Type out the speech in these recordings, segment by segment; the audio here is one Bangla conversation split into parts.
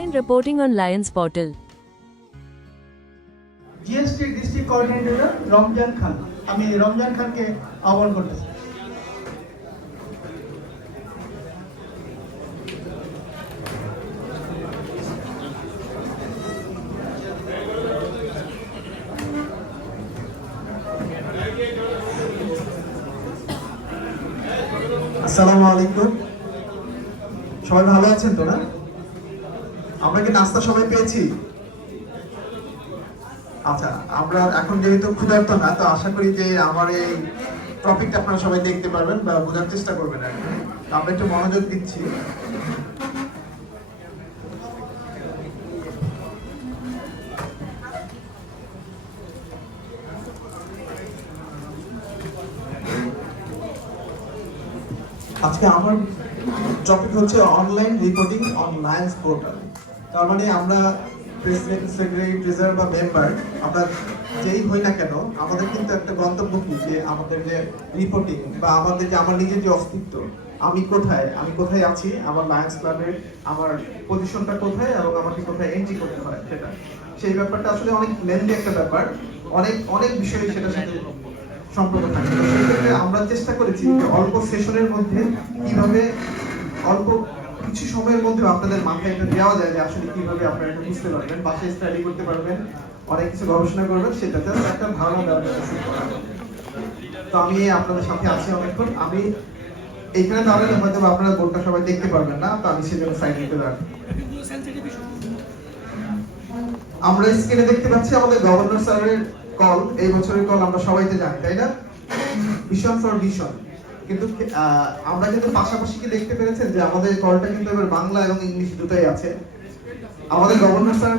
Online reporting on Lions portal. GST district coordinator Ramzan Khan, আমি রমজান খানকে আহ্বান করতেছি। আসসালামু আলাইকুম, সবাই ভালো আছেন তো? না, আমরা কি নাস্তা সবাই পেয়েছি? আচ্ছা, আমরা এখন যেহেতু ক্ষুধার্ত না, তো আশা করি যে আমার এই টপিকটা আপনারা সবাই দেখতে পারবেন বা বোঝার চেষ্টা করবেন। আর কি আমরা একটু মনোযোগ দিচ্ছি। আজকে আমার টপিক হচ্ছে online reporting on Lions portal. তার মানে আমরা প্রেসিডেন্ট, সেক্রেটারি, ট্রেজারার বা মেম্বার, আমরা যেই হই না কেন, আমাদের কিন্তু একটা গন্তব্য কি, যে আমাদের যে রিপোর্টিং বা আমাদের যে আমার নিজের যে অস্তিত্ব, আমি কোথায় আছি, আমার লায়ন্স ক্লাবের আমার পজিশনটা কোথায় এবং আমাকে কোথায় এন্ট্রি করতে হয়, সেটা সেই ব্যাপারটা আসলে অনেক লেন্দি একটা ব্যাপার, অনেক অনেক বিষয় সেটার সাথে সম্পর্ক থাকে। তো সেক্ষেত্রে আমরা চেষ্টা করেছি যে অল্প সেশনের মধ্যে কিভাবে অল্প কিছু সময়ের মধ্যে আপনাদের মাথায় এটা দেওয়া যায় যে আসলে কিভাবে আপনারা এটা বুঝতে পারবেন, বাসায় স্টাডি করতে পারবেন, অনেক কিছু গবেষণা করবেন, সেটা জাস্ট একটা ধারণা দেওয়ার জন্য শুরু করা। তো আমি আপনাদের সাথে আছি অনেকক্ষণ। আমি এইখানে দাঁড়ালে হয়তো আপনারা বোর্ডটা সবাই দেখতে পারবেন না, তো আমি সেজন্য সাইড দিতে দাঁড়াই। আমরা স্ক্রিনে দেখতে পাচ্ছি আমাদের গভর্নর স্যারের কল, এই বছরের কল আমরা সবাই তো জানি, তাই না? Vision for vision. কিন্তু আমরা কিন্তু পাশাপাশি কি দেখতে পেরেছেন যে আমাদের কলটা কিন্তু এবার বাংলা এবং ইংলিশ দুটোই আছে। আমাদের গভর্নর স্যার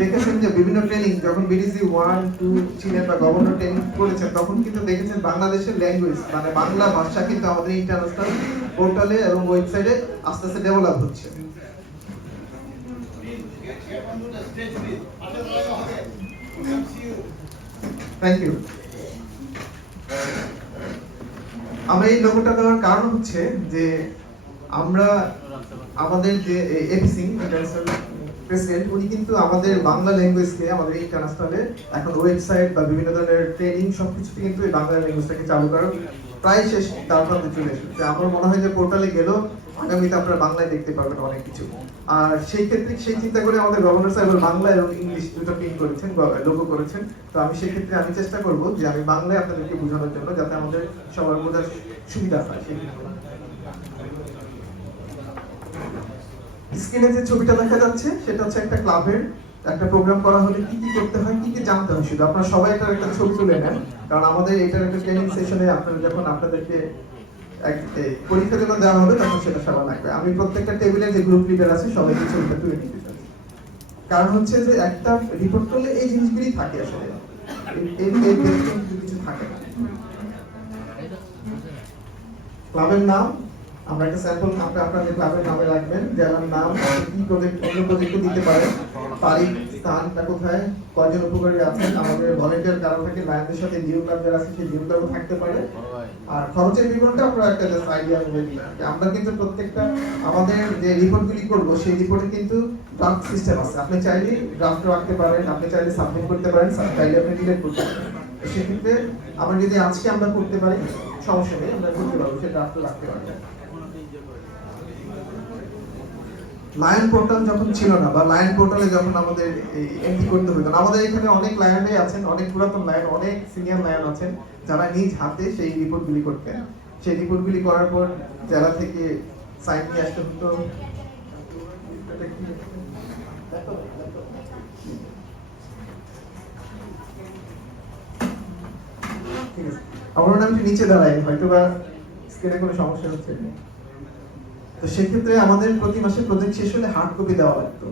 দেখেছেন যে বিভিন্ন ট্রেনিং যখন বিডিসি 1, 2 ছিলেন বা গভর্নর ট্রেনিং করেছেন, তখন কিন্তু দেখেছেন বাংলাদেশের ল্যাঙ্গুয়েজ মানে বাংলা ভাষা কিন্তু আমাদের ইন্টারন্যাশনাল পোর্টালে এবং ওয়েবসাইটে আস্তে আস্তে ডেভেলপ হচ্ছে। Thank you. আমরা এই লোগোটা দেওয়ার কারণ হচ্ছে যে আমরা আমাদের যে এপি সিং ইন্টারন্যাশনাল প্রেসিডেন্ট, উনি কিন্তু আমাদের বাংলা ল্যাঙ্গুয়েজকে আমাদের ইন্টারন্যাশনালে এখন ওয়েবসাইট বা বিভিন্ন ধরনের ট্রেনিং সবকিছুতে কিন্তু এই বাংলা ল্যাঙ্গুয়েজটাকে চালু করার প্রায় শেষ তারপরে চলে এসেছে। আমার মনে হয় যে পোর্টালে গেলেও আগামীতে আপনারা বাংলায় দেখতে পারবেন অনেক কিছু। আর সেই ক্ষেত্রে সেই চিন্তা করে আমাদের গভর্নর সাহেব বাংলা এবং ইংলিশ দুটো প্রিন্ট করেছেন, লোগো করেছেন। তো আমি সেই ক্ষেত্রে আমি চেষ্টা করব যে আমি বাংলায় আপনাদেরকে বোঝানোর জন্য, যাতে আমাদের সবার বোঝার সুবিধা হয়। সেই স্ক্রিনে যে ছবিটা দেখা যাচ্ছে সেটা হচ্ছে একটা ক্লাবের একটা প্রোগ্রাম করা হলে কি কি করতে হয়, কি কি জানতে হয়, শুধু আপনারা সবাই এটার একটা ছবি তুলে নেন, কারণ আমাদের এটার একটা ট্রেনিং সেশনে আপনারা যখন আপনাদেরকে পরীক্ষা জন্য দেওয়া হবে তখন সেটা সবার লাগবে। আমি প্রত্যেকটা টেবিলে যে গ্রুপ লিডার আছে সবাইকে ছবিটা তুলে নিতে চাই, কারণ হচ্ছে যে একটা রিপোর্ট করলে এই জিনিসগুলি থাকে, আসলে কিছু থাকে না। ক্লাবের নাম আমরা একটা স্যাম্পল আপনাদের ক্লাবের নামে রাখবেন, জেলার নাম, কি প্রজেক্ট, অন্য প্রজেক্টও দিতে পারেন, তারিখ, স্থানটা কোথায়, কয়জন উপকারী আছেন, আমাদের ভলেন্টিয়ার কারা থাকে, লায়নদের সাথে জিও ক্লাব যারা আছে সেই জিও ক্লাবও থাকতে পারে। আর খরচের বিবরণটা আপনারা একটা জাস্ট আইডিয়া নিয়ে দিবেন। আমরা কিন্তু প্রত্যেকটা আমাদের যে রিপোর্টগুলি করব সেই রিপোর্টে কিন্তু ড্রাফট সিস্টেম আছে, আপনি চাইলে ড্রাফট রাখতে পারেন, আপনি চাইলে সাবমিট করতে পারেন, চাইলে আপনি ডিলিট করতে পারেন। সেক্ষেত্রে আমরা যদি আজকে আমরা করতে পারি সমস্যা নেই, আমরা করতে পারবো, সেই ড্রাফট রাখতে পারবেন। লায়ন পোর্টাল যখন ছিল না, বা লায়ন পোর্টালে যখন আমাদের এই এন্ট্রি করতে হতো না, আমাদের এখানে অনেক লায়নই আছেন, অনেক পুরাতন লায়ন, অনেক সিনিয়র লায়ন আছেন যারা নিজ হাতে সেই রিপোর্টগুলি করতেন। সেই রিপোর্টগুলি করার পর জেলা থেকে সাইন নিয়ে আসতে হতো। ঠিক আছে, আমরা আমি নিচে দাঁড়াই, হয়তো বা স্ক্রিনে কোনো সমস্যা হচ্ছে। তো সেক্ষেত্রে আমাদের প্রতি মাসে প্রজেক্ট শেষ হলে হার্ড কপি দেওয়া লাগতো,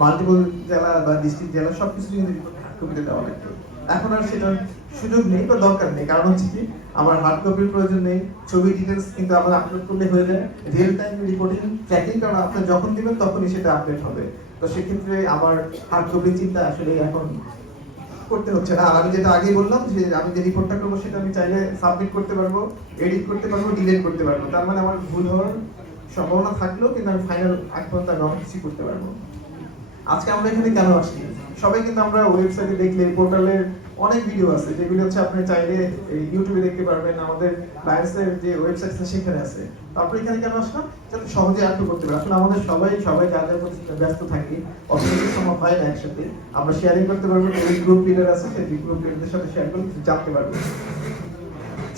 মাল্টিপল জেলা বা ডিস্ট্রিক্ট জেলা সবকিছু কিন্তু হার্ড কপিতে দেওয়া লাগতো। এখন আর সেটার সুযোগ নেই বা দরকার নেই, কারণ হচ্ছে কি আমার হার্ড কপির প্রয়োজন নেই, ছবি ডিটেলস কিন্তু আমরা আপলোড করলে হয়ে যায়, রিয়েল টাইম রিপোর্টিং ট্র্যাকিং, কারণ আপনি যখন দিবেন তখনই সেটা আপডেট হবে। তো সেক্ষেত্রে আমার হার্ড কপির চিন্তা আসলে এখন করতে হচ্ছে না। আর আমি যেটা আগে বললাম যে আমি যে রিপোর্টটা করবো সেটা আমি চাইলে সাবমিট করতে পারবো, এডিট করতে পারবো, ডিলিট করতে পারবো। তার মানে আমার ভুল হওয়ার সম্ভাবনা থাকলেও কিন্তু আমি ফাইনাল আগ পর্যন্ত আমি অনেক কিছু করতে পারবো। আজকে আমরা এখানে কেন আসছি? সবাই কিন্তু আমরা ওয়েবসাইটে দেখলে পোর্টালের অনেক ভিডিও আছে যেগুলো হচ্ছে আপনি চাইলে ইউটিউবে দেখতে পারবেন, আমাদের লায়েন্সের যে ওয়েবসাইট আছে সেখানে আছে। তারপরে এখানে কেন আসলাম? যাতে সহজে আয়ত্ত করতে পারি। আসলে আমাদের সবাই যাদের ব্যস্ত থাকি, অসুবিধা সময় হয় না একসাথে, আমরা শেয়ারিং করতে পারবো। গ্রুপ লিডার আছে, সেই গ্রুপ লিডারদের সাথে শেয়ার করে কিছু জানতে পারবো।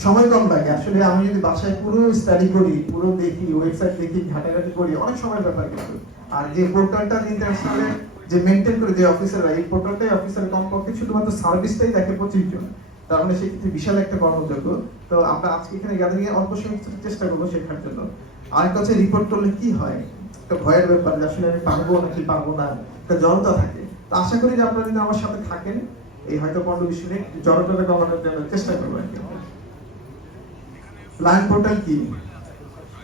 সময় কম লাগে। আসলে আমি যদি বাসায় পুরো স্টাডি করি, পুরো দেখি, ওয়েবসাইট দেখি, ঘাটাঘাটি করি, অনেক সময় ব্যাপার কিন্তু। আর যে পোর্টালটা ইন্টারন্যাশনালে যে মেনটেন করে যে অফিসাররা, এই পোর্টালটাই অফিসার কমপক্ষে শুধুমাত্র সার্ভিসটাই দেখে 25 জন। তার মানে সেক্ষেত্রে বিশাল একটা কর্মযোগ্য। তো আমরা আজকে এখানে গ্যাদারিং এ অল্প সময় চেষ্টা করবো শেখার জন্য। আরেকটা হচ্ছে রিপোর্ট করলে কি হয়, একটা ভয়ের ব্যাপার যে আসলে আমি পারবো নাকি পারবো না, একটা জড়তা থাকে। তো আশা করি যে আপনারা যদি আমার সাথে থাকেন, এই হয়তো 15-20 মিনিট জড়তাটা কমানোর জন্য চেষ্টা করবো আর কি। লাইন পোর্টাল কি?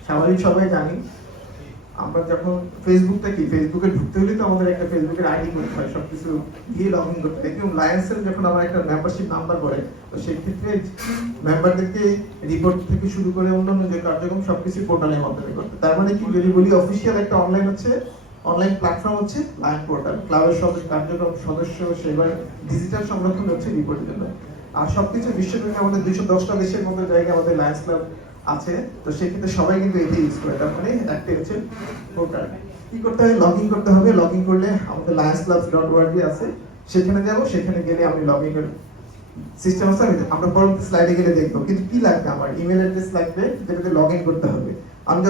স্বাভাবিক সবাই জানি। আমরা যখন ফেসবুকটা কি, ফেসবুকে ঢুকতে হলে তো আমাদের একটা ফেসবুকের আইডি করতে হয়, সবকিছু দিয়ে লগ ইন করতে হয়। এবং লায়েন্সের যখন আমার একটা মেম্বারশিপ নাম্বার করে, তো সেই ক্ষেত্রে মেম্বারদেরকে রিপোর্ট থেকে শুরু করে অন্যান্য যে কার্যক্রম সবকিছু পোর্টালের মাধ্যমে করতে। তার মানে কি, যদি বলি অফিসিয়াল একটা অনলাইন প্ল্যাটফর্ম হচ্ছে লাইন পোর্টাল। ক্লাবের সব কার্যক্রম, সদস্য সেবার ডিজিটাল সংরক্ষণ হচ্ছে রিপোর্টের জন্য। আর সবকিছু বিশ্বব্যাপী আমাদের 210টা দেশের মধ্যে জায়গায় আমাদের লায়ন্স ক্লাব আছে। তো সেক্ষেত্রে সবাই কিন্তু এটাই ইউজ করে। তার মানে একটা হচ্ছে পোর্টাল। কি করতে হবে? লগ ইন করতে হবে। লগ ইন করলে আমাদের lionsclubs.org আছে, সেখানে যাব। সেখানে গেলে আমি লগ ইন এর সিস্টেম আছে, আমরা পরবর্তী স্লাইডে গেলে দেখবো। কিন্তু কি লাগবে? আমার ইমেল অ্যাড্রেস লাগবে, যেটাতে লগ ইন করতে হবে। আমি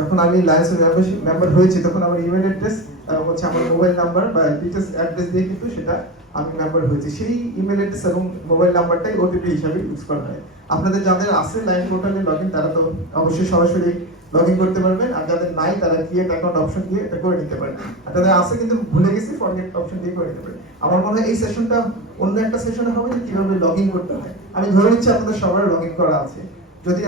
যখন আমি লায়েন্সের মেম্বারশিপ মেম্বার হয়েছি, তখন আমার ইমেল অ্যাড্রেস এবং হচ্ছে আমার মোবাইল নাম্বার বা ডিটেইলস অ্যাড্রেস দিয়ে কিন্তু সেটা আমি মেম্বার হয়েছি। সেই ইমেল অ্যাড্রেস এবং মোবাইল নাম্বারটাই ওটিপি হিসাবে ইউজ করা হয়। আপনাদের যাদের আছে লাইন পোর্টালে লগইন, তারা তো অবশ্যই সরাসরি লগইন করতে পারবেন। আর যাদের নাই, তারা ক্রিয়েট অ্যাকাউন্ট অপশন দিয়ে এটা করে নিতে পারবেন। আর যাদের আছে কিন্তু ভুলে গেছি, ফরগেট অপশন দিয়ে করে নিতে পারেন। আমার মনে হয় এই সেশনটা অন্য একটা সেশনে হবে যে কিভাবে লগইন করতে হয়। আমি ধরে নিচ্ছি আপনাদের সবার লগইন করা আছে। যদি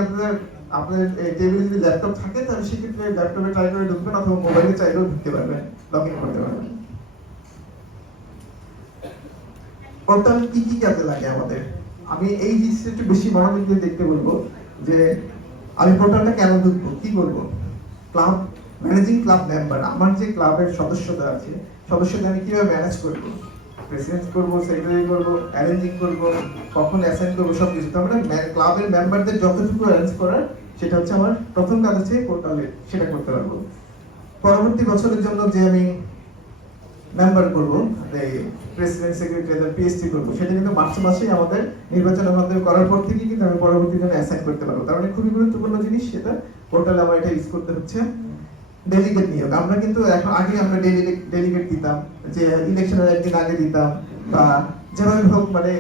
আপনাদের টেবিলে যদি ল্যাপটপ থাকে, তাহলে সেক্ষেত্রে ল্যাপটপে ট্রাই করে ঢুকবেন, অথবা মোবাইলে চাইলেও ঢুকতে পারবেন, লগইন করতে পারবেন। পোর্টাল কি কি কাজে লাগে আমাদের? আমি এই জিনিসটা একটু বেশি মনোযোগ দিয়ে দেখতে বলবো যে আমি পোর্টালটা কেন ঢুকবো, কি করবো। ক্লাব ম্যানেজিং ক্লাব মেম্বার, আমার যে ক্লাবের সদস্যতা আছে, সদস্যদের আমি কিভাবে ম্যানেজ করবো, প্রেসিডেন্ট করবো, সেক্রেটারি করবো, অ্যারেঞ্জিং করবো, কখন অ্যাসাইন করবো, সব কিছু। তো আমরা ক্লাবের মেম্বারদের যতটুকু অ্যারেঞ্জ করার, সেটা হচ্ছে আমার প্রথম কাজ হচ্ছে পোর্টালে সেটা করতে পারবো। পরবর্তী বছরের জন্য যে আমি মেম্বার করবো, প্রেসিডেন্ট, সেক্রেটারি, পিএসসি করবো, সেটা কিন্তু মার্চ মাসেই আমাদের নির্বাচন আমাদের করার পর থেকেই কিন্তু আমি পরবর্তী জন্য অ্যাসাইন করতে পারবো। তার মানে খুবই গুরুত্বপূর্ণ জিনিস, সেটা পোর্টালে আমার এটা ইউজ করতে হচ্ছে। ডেলিগেট নিয়োগ, আমরা কিন্তু এখন আগে আমরা ডেলিগেট দিতাম, যে ইলেকশনের একদিন আগে দিতাম, বা যেভাবে হোক মানে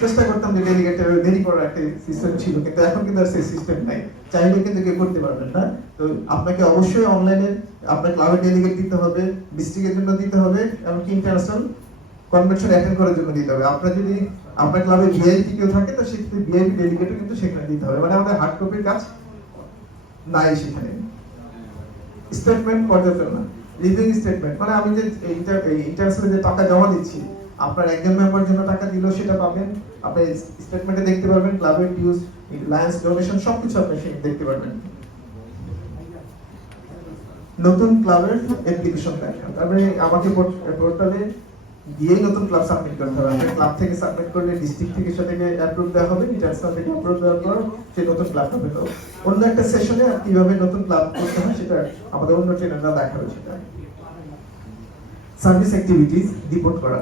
চেষ্টা করতাম যে ডেলিগেটের দেরি করার একটা সিস্টেম ছিল। কিন্তু এখন কিন্তু আর সেই সিস্টেম নাই, চাইলে কিন্তু কেউ করতে পারবেন না। তো আপনাকে অবশ্যই অনলাইনে আপনার ক্লাবের ডেলিগেট দিতে হবে, ডিস্ট্রিক্টের জন্য দিতে হবে, এমনকি ইন্টারন্যাশনাল কনভেনশন অ্যাটেন্ড করার জন্য দিতে হবে। আপনার যদি আপনার ক্লাবে ভিআইপি কেউ থাকে, তো সেক্ষেত্রে ভিআইপি ডেলিগেটও কিন্তু সেখানে দিতে হবে। মানে আমাদের হার্ড কপির কাজ নাই সেখানে। স্টেটমেন্ট পর্যালোচনা, লিভিং স্টেটমেন্ট, মানে আমি যে ইন্টারন্যাশনাল যে টাকা জমা দিচ্ছি, আপনার একজন মেম্বার জন্য টাকা দিলেও সেটা পাবেন। আপনি স্টেটমেন্টে দেখতে পারবেন ক্লাবের ডিউজ, লায়ন্স ডোনেশন, সবকিছু আপনি সেখানে দেখতে পারবেন। নতুন ক্লাবের অ্যাপ্লিকেশন দেখা, তারপরে আমাকে পোর্টালে গিয়েই নতুন ক্লাব সাবমিট করতে হবে। আপনি ক্লাব থেকে সাবমিট করলে ডিস্ট্রিক্ট থেকে সেটাকে অ্যাপ্রুভ দেওয়া হবে, ইন্টারন্যাশনাল থেকে অ্যাপ্রুভ দেওয়ার পর সেই নতুন ক্লাবটা পেতে হবে। অন্য একটা সেশনে কিভাবে নতুন ক্লাব করতে হয় সেটা আমাদের অন্য ট্রেনাররা দেখাবে। সেটা সার্ভিস অ্যাক্টিভিটিস রিপোর্ট করা।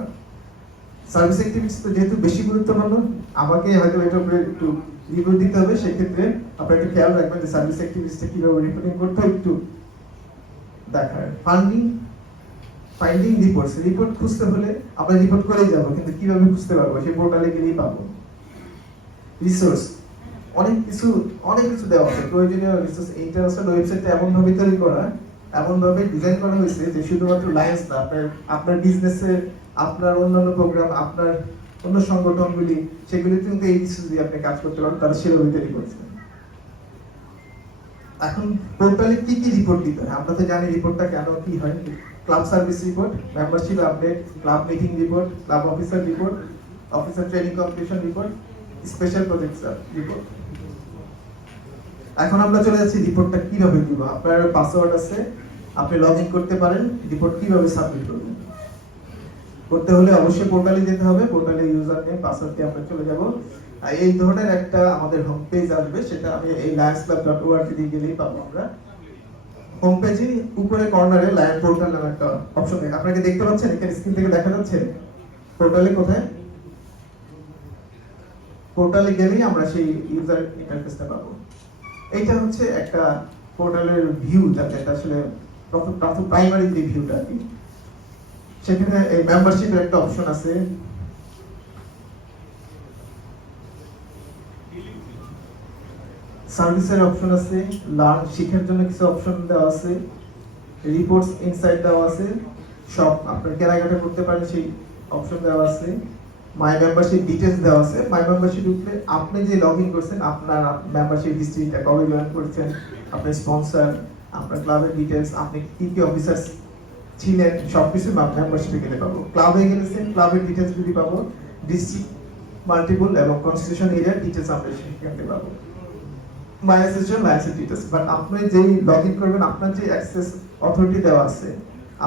সার্ভিস অ্যাক্টিভিটিস তো যেহেতু বেশি গুরুত্বপূর্ণ, আমাকে হয়তো এটার উপরে একটু রিপোর্ট দিতে হবে। সেক্ষেত্রে আপনারা একটু খেয়াল রাখবেন যে সার্ভিস অ্যাক্টিভিটিসটা কিভাবে রিপোর্টিং করতে হয় একটু দেখার। ফাইন্ডিং রিপোর্ট খুঁজতে হলে আমরা রিপোর্ট করেই যাবো, কিন্তু কিভাবে খুঁজতে পারবো, সেই পোর্টালে গেলেই পাবো। রিসোর্স, অনেক কিছু দেওয়া আছে, প্রয়োজনীয় রিসোর্স। ইন্টারন্যাশনাল ওয়েবসাইটটা এমন ভাবে তৈরি করা, এমন ভাবে ডিজাইন করা হয়েছে যে শুধুমাত্র লায়ন্স না, আপনার বিজনেসের, আপনার অন্যান্য প্রোগ্রাম, আপনার অন্য সংগঠনগুলি, সেগুলিতে কিন্তু এই রিসোর্স দিয়ে আপনি কাজ করতে পারেন, তারা সেভাবে তৈরি করছে। এখন পোর্টালে কি কি রিপোর্ট দিতে হয়? আমরা তো জানি রিপোর্টটা কেন কি হয়। Club service report, membership update, club meeting report, club officer report, officer training competition report, special project report. এখন আমরা চলে যাচ্ছি রিপোর্টটা কিভাবে দিব। আপনার পাসওয়ার্ড আছে, আপনি লগ ইন করতে পারেন। রিপোর্ট কিভাবে সাবমিট করবেন করতে হলে অবশ্যই পোর্টালে যেতে হবে। পোর্টালে ইউজার নেম পাসওয়ার্ড দিয়ে আমরা চলে যাব। আর এই ধরনের একটা আমাদের হোম পেজ আসবে, সেটা আমি এই lionsclub.org দিয়ে গেলেই পাবো আমরা। হোম পেজে উপরে কর্নারে লায়ন পোর্টাল নামে একটা অপশন দেখে আপনাকে দেখতে পাচ্ছেন, এখানে স্ক্রিন থেকে দেখা যাচ্ছে পোর্টালে কোথায়। পোর্টালে গেলেই আমরা সেই ইউজার ইন্টারফেসটা পাবো। এইটা হচ্ছে একটা পোর্টালের ভিউ, যেটা আসলে প্রথম প্রাইমারি যে ভিউটা আর কি। সেখানে এই মেম্বারশিপের একটা অপশন আছে, সার্ভিসের অপশন আছে, লার্ন শিখার জন্য কিছু অপশন দেওয়া আছে, রিপোর্টস ইনসাইট দেওয়া আছে, সব আপনার কেনাকাটা করতে পারেন সেই অপশন দেওয়া আছে, মাই মেম্বারশিপ ডিটেইলস দেওয়া আছে। মাই মেম্বারশিপ উঠলে আপনি যে লগ ইন করছেন, আপনার মেম্বারশিপ হিস্ট্রিটা কবে জয়েন করছেন, আপনার স্পন্সর, আপনার ক্লাবের ডিটেইলস, আপনি কি কি অফিসার ছিলেন, সবকিছু মেম্বারশিপে গেলে পাবো। ক্লাবে গেলেছেন, ক্লাবের ডিটেইলস গুলি পাবো, ডিস্ট্রিক্ট মাল্টিপল এবং কনস্টিটিউশন এরিয়ার ডিটেইলস আমরা সেখানে পাবো। মাইনাসের লাইসেন্স ডিটেইলস, বাট আপনি যেই লগ ইন করবেন, আপনার যে অ্যাক্সেস অথরিটি দেওয়া আছে,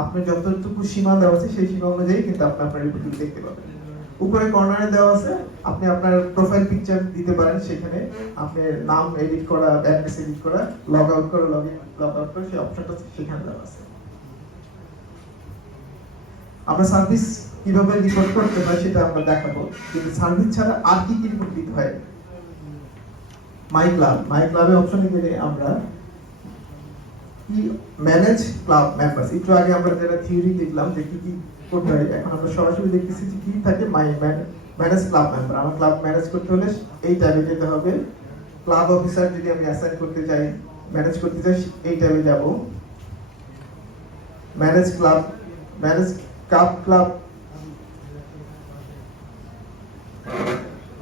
আপনি যতটুকু সীমা দেওয়া আছে সেই সীমা অনুযায়ী কিন্তু আপনি আপনার রিপোর্টগুলো দেখতে পাবেন। উপরে কর্নারে দেওয়া আছে, আপনি আপনার প্রোফাইল পিকচার দিতে পারেন, সেখানে আপনি নাম এডিট করা, অ্যাড্রেস এডিট করা, লগ আউট করা, লগ ইন লগ আউট করা, সেই অপশনটা সেখানে দেওয়া আছে। আমরা সার্ভিস কিভাবে রিপোর্ট করতে হয় সেটা আমরা দেখাবো, কিন্তু সার্ভিস ছাড়া আর কি কি রিপোর্ট দিতে হয়। মাই ক্লাবে অপশনে গেলে আমরা কি ম্যানেজ ক্লাব মেম্বারস, একটু আগে আমরা যেটা থিওরি দেখলাম যে কি কি করতে হয়, এখন আমরা সরাসরি দেখতেছি যে কি থাকে। ম্যানেজ ক্লাব মেম্বার, আমার ক্লাব ম্যানেজ করতে হলে এই ট্যাবে যেতে হবে। ক্লাব অফিসার যদি আমি অ্যাসাইন করতে চাই, ম্যানেজ করতে চাই, এই ট্যাবে যাব। Manage club club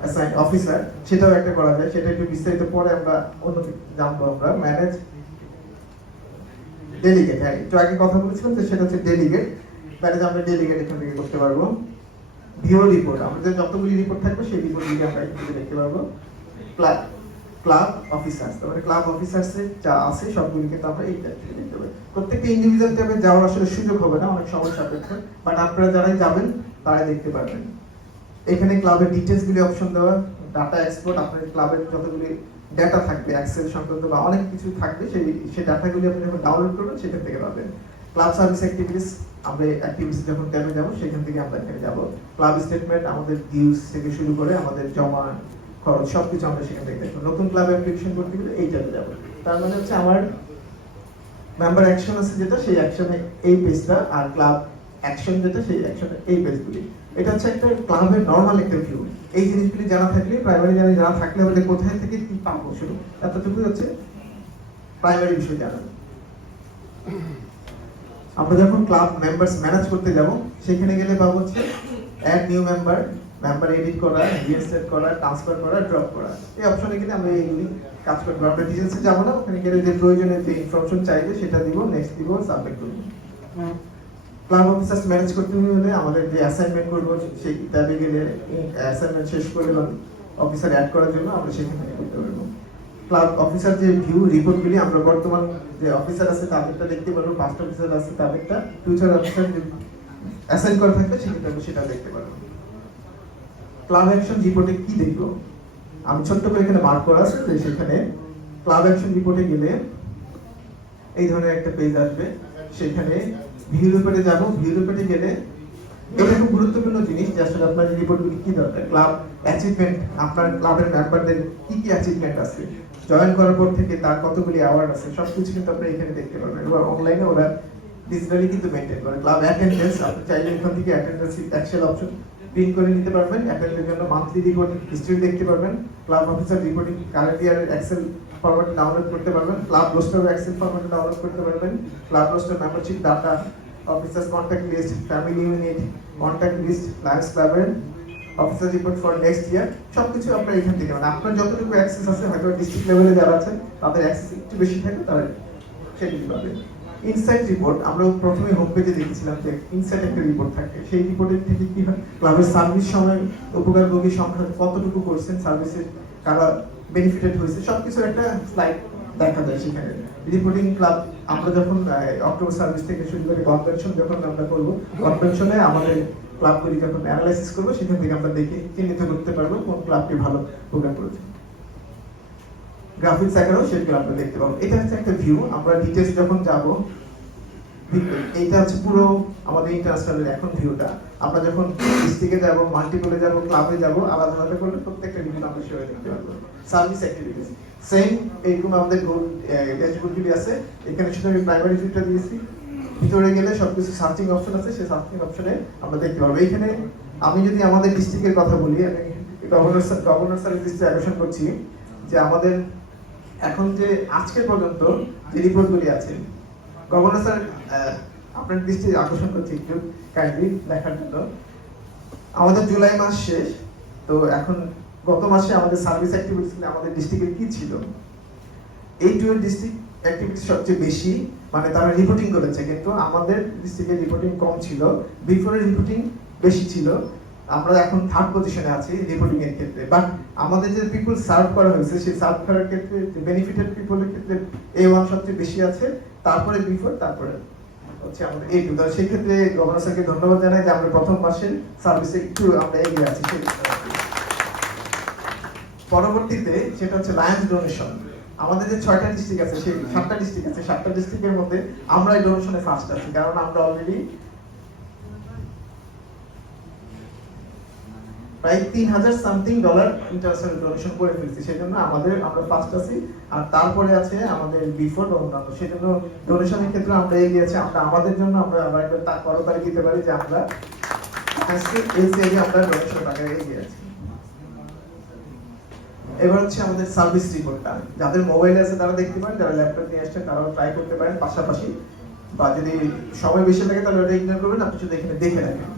assign officer, সেটাও একটা করা যায়, সেটা একটু বিস্তারিত পরে আমরা অন্য জানবো। আমরা ম্যানেজ ডেলিগেট, হ্যাঁ একটু আগে কথা বলেছিলাম যে সেটা হচ্ছে ডেলিগেট। ম্যানেজ আমরা ডেলিগেট এখান থেকে করতে পারবো। ভিও রিপোর্ট, আমাদের যতগুলি রিপোর্ট থাকবে সেই রিপোর্টগুলি আমরা এখান থেকে দেখতে পারবো। ক্লাব অফিসার্স, তারপরে ক্লাব অফিসার্সে যা আছে সবগুলি কিন্তু আমরা এই ট্যাব থেকে দেখতে পাই। প্রত্যেকটা ইন্ডিভিজুয়াল ট্যাবে যাওয়ার আসলে সুযোগ হবে না, অনেক সময় সাপেক্ষ, বাট আপনারা যারাই যাবেন তারাই দেখতে পারবেন। এখানে ক্লাবের ডিটেইলস গুলি অপশন দেওয়া, ডাটা এক্সপোর্ট, আপনার ক্লাবের যতগুলি ডেটা থাকবে এক্সেল সংক্রান্ত বা অনেক কিছু থাকবে, সেই ডাটাগুলি আপনি যখন ডাউনলোড করবেন সেখান থেকে পাবেন। ক্লাব সার্ভিস অ্যাক্টিভিটিস, আমরা অ্যাক্টিভিটিস যখন ট্যাবে যাব সেখান থেকে আমরা এখানে যাব। ক্লাব স্টেটমেন্ট, আমাদের ডিউস থেকে শুরু করে আমাদের জমা খরচ সবকিছু আমরা সেখান থেকে দেখবো। নতুন ক্লাব অ্যাপ্লিকেশন করতে গেলে এই ট্যাবে যাব। তার মানে হচ্ছে আমার মেম্বার অ্যাকশন আছে যেটা, সেই অ্যাকশনে এই পেজটা, আর ক্লাব অ্যাকশন যেটা সেই অ্যাকশনে এই পেজগুলি। এটা হচ্ছে একটা ক্লাবের নরমাল একটা ভিউ। এই জিনিসগুলি জানা থাকলে, প্রাইমারি জানা থাকলে আমাদের কোথায় থেকে কি পাবো শুরু, এতটুকু হচ্ছে প্রাইমারি বিষয় জানা। আমরা যখন ক্লাব মেম্বারস ম্যানেজ করতে যাব, সেখানে গেলে পাবো হচ্ছে add new member, member edit করা, রিইনস্টেট করা, ট্রান্সফার করা, ড্রপ করা। এই অপশনে গেলে আমরা এইগুলি কাজ করতে পারবো। আমরা ডিটেইলসে যাব না, ওখানে গেলে যে প্রয়োজনীয় যে ইনফরমেশন চাইবে সেটা দিব, নেক্সট দিব, সাবমিট করব। ক্লাব অফিসার্স ম্যানেজ করতে হলে আমাদের যে অ্যাসাইনমেন্ট করবো সেই ট্যাবে গেলে অ্যাসাইনমেন্ট শেষ করে অফিসার অ্যাড করার জন্য আমরা সেখান থেকে করতে পারবো। ক্লাব অফিসার যে ভিউ রিপোর্টগুলি আমরা বর্তমান যে অফিসার আছে তাদেরটা দেখতে পারবো, পাস্ট অফিসার আছে তাদেরটা, ফিউচার অফিসার যে অ্যাসাইন করা থাকবে সেটা দেখতে পারবো। ক্লাব অ্যাকশন রিপোর্টে কি দেখবো, আমি ছোট্ট করে এখানে মার্ক করা আছে যে সেখানে ক্লাব অ্যাকশন রিপোর্টে গেলে এই ধরনের একটা পেজ আসবে। সেখানে ভিউ রিপোর্টে যাব। ভিউ রিপোর্টে গেলে এটা খুব গুরুত্বপূর্ণ জিনিস যে আসলে আপনার রিপোর্টগুলি কি দরকার। ক্লাব অ্যাচিভমেন্ট, আপনার ক্লাবের মেম্বারদের কি কি অ্যাচিভমেন্ট আছে, জয়েন করার পর থেকে তার কতগুলি অ্যাওয়ার্ড আছে, সবকিছু কিন্তু আপনি এখানে দেখতে পারবেন। এবার অনলাইনে ওরা ডিজিটালি কিন্তু মেইনটেইন করে। ক্লাব অ্যাটেন্ডেন্স, আপনি চাইলে এখান থেকে অ্যাটেন্ডেন্স এক্সেল অপশন প্রিন্ট করে নিতে পারবেন, অ্যাটেন্ডেন্সের জন্য মান্থলি রিপোর্টিং হিস্ট্রি দেখতে পারবেন, ক্লাব অফিসার রিপোর্টিং কারেন্ট ইয়ারের এক্সেল ফরম্যাট ডাউনলোড করতে পারবেন, club roster excel format download করতে পারবেন, club roster membership data, officers contact list, family unit, contact list, Lions ক্লাবের officer report for next year, সবকিছু আপনার এখান থেকে, মানে আপনার যতটুকু অ্যাক্সেস আছে, হয়তো ডিস্ট্রিক্ট লেভেলে যারা আছে তাদের অ্যাক্সেস একটু বেশি থাকে, তারা সেগুলি পাবে। ইনসাইট রিপোর্ট, আমরা প্রথমে হোম পেজে দেখেছিলাম যে ইনসাইট একটা রিপোর্ট থাকে, সেই রিপোর্টের থেকে কি হয়, ক্লাবের সার্ভিস সময় উপকারভোগীর সংখ্যা কতটুকু করছেন, সার্ভিসের কারা বেনিফিটেড হয়েছে, সবকিছুর একটা স্লাইড দেখা যায় সেখানে রিপোর্টিং ক্লাব। আমরা যখন অক্টোবর সার্ভিস থেকে শুরু করে কনভেনশন যখন আমরা করবো, কনভেনশনে আমাদের ক্লাবগুলি যখন অ্যানালাইসিস করবো, সেখান থেকে আমরা দেখে চিহ্নিত করতে পারবো কোন ক্লাবটি ভালো প্রোগ্রাম করেছে। গ্রাফিক্স আকারেও সেগুলো আমরা দেখতে পাবো। এটা হচ্ছে একটা ভিউ। আমরা ডিটেলস যখন যাব, এইটা হচ্ছে পুরো আমাদের ইন্টারন্যাশনালের এখন ভিউটা। আমরা যখন ডিস্ট্রিক্টে যাব, মাল্টিপলে যাব, ক্লাবে যাব, আলাদা আলাদা করে প্রত্যেকটা ভিউ আমরা সেভাবে দেখতে পারবো। সার্ভিস অ্যাক্টিভিটিস সেম, এইরকম আমাদের ড্যাশবোর্ডগুলি আছে। এখানে শুধু আমি প্রাইমারি ভিউটা দিয়েছি। ভিতরে গেলে সবকিছু সার্চিং অপশন আছে, সেই সার্চিং অপশনে আমরা দেখতে পারবো। এখানে আমি যদি আমাদের ডিস্ট্রিক্টের কথা বলি, আমি গভর্নর স্যারের দৃষ্টি আকর্ষণ করছি যে আমাদের এখন যে আজকে পর্যন্ত যে রিপোর্টগুলি আছে, গভর্নর স্যার আপনার দৃষ্টি আকর্ষণ করছি একটু কাইন্ডলি দেখার জন্য। আমাদের জুলাই মাস শেষ, তো এখন গত মাসে আমাদের সার্ভিস অ্যাক্টিভিটিস আমাদের ডিস্ট্রিক্টে কি ছিল, এই টুয়েলভ ডিস্ট্রিক্ট অ্যাক্টিভিটিস সবচেয়ে বেশি, মানে তারা রিপোর্টিং করেছে, কিন্তু আমাদের ডিস্ট্রিক্টে রিপোর্টিং কম ছিল, বিফোরে রিপোর্টিং বেশি ছিল। আমরা এখন থার্ড পজিশনে আছি রিপোর্টিং এর ক্ষেত্রে। বাট আমাদের যে পিপল সার্ভ করা হয়েছে, সেই সার্ভ করার ক্ষেত্রে বেনিফিটেড পিপলের ক্ষেত্রে A1 সবচেয়ে বেশি আছে, তারপরে বিফোর, তারপরে হচ্ছে আমাদের A2। তো সেই ক্ষেত্রে গভর্নর স্যারকে ধন্যবাদ জানাই যে আমরা প্রথম মাসের সার্ভিসে একটু আমরা এগিয়ে আছি। পরবর্তীতে সেটা হচ্ছে লায়ন্স ডোনেশন। আমাদের যে 6টা ডিস্ট্রিক্ট আছে, সেই 7টা ডিস্ট্রিক্ট আছে, 7টা ডিস্ট্রিক্টের মধ্যে আমরা এই ডোনেশনে ফার্স্ট আছি, কারণ আমরা অলরেডি প্রায় $3,000 সামথিং ইন্টারন্যাশনাল ডোনেশন করে ফেলছি। সেজন্য আমরা ফার্স্ট আছি। আর তারপরে আছে আমাদের বিফোর বা অন্যান্য। সেজন্য ডোনেশনের ক্ষেত্রে আমরা এগিয়ে আছি। আমরা আমাদের জন্য আমরা আবার একবার করতালি দিতে পারি যে আমরা আমরা ডোনেশন টাকায় এগিয়ে আছি। এবার হচ্ছে আমাদের সার্ভিস রিপোর্টটা। যাদের মোবাইল আছে তারা দেখতে পারেন, যারা ল্যাপটপ নিয়ে আসছেন তারাও ট্রাই করতে পারেন পাশাপাশি, বা যদি সময় বেশি লাগে তাহলে ওটা ইগনোর করবেন, আপনি শুধু এখানে দেখে রাখেন।